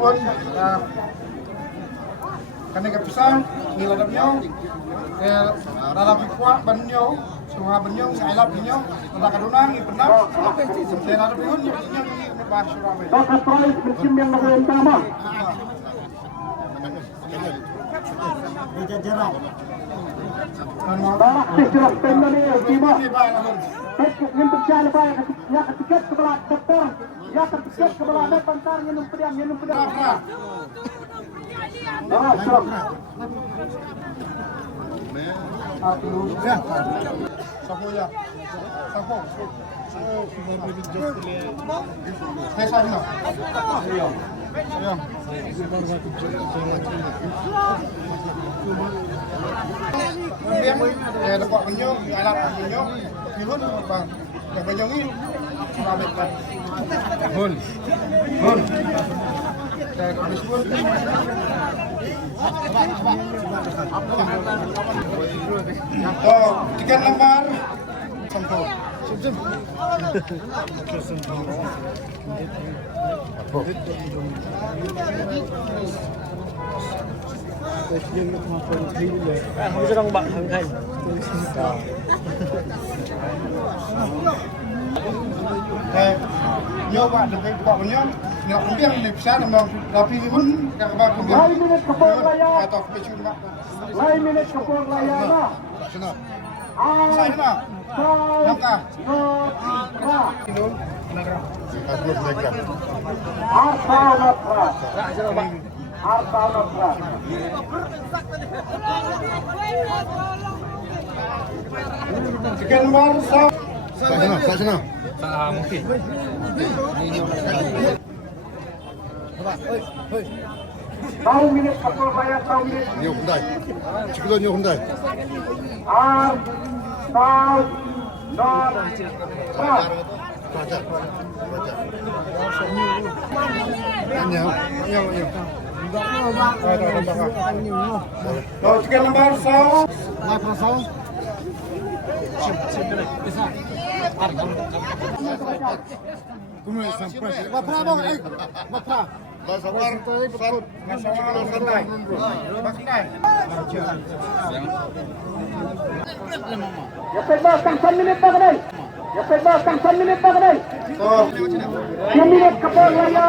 pun kanai kepisah ngiladapnya dalam kuat banyo semua banyo ngalap banyo tentang kadunang ipendap saya ada pun nyonya ini bahas Surabaya Bakat Prize bersim yang nomor utama. Balak sejurah pendek ultima. Yang berjalan baik ya ketiket kebelah dokter ya ketiket kebelah pantar minum pedang. Serap. Sapo ya. Sapo. Saya sana. Sayang. Kemudian dapat penyu, alat penyu, ihun bang. Yang penyu ini Surabaya. Hun. Saya tulis pun. Oh, tiket lembar. Sampul. Không biết ông bạn thằng thành. Nyo pak dengan bapaknya nggak mungkin bisa memang tapi pun nggak bakal Lain minit kepul raya. atau kecil nggak Lain minit kepul raya na. sana sana langkah Harta Natra. tiket lembar sana Mungkin. Tahu minit kepul raya tahu minit. Nhiều không đây, chỉ có nhiều không đây. Baca. Nhiều. tiket lembar Kemudian sampai. Berapa bang? Berapa? Masalah santai santai Ya bebaskan 1 minit pak kedai. Ya bebaskan 1 minit pak kedai. 2 minit kepul raya.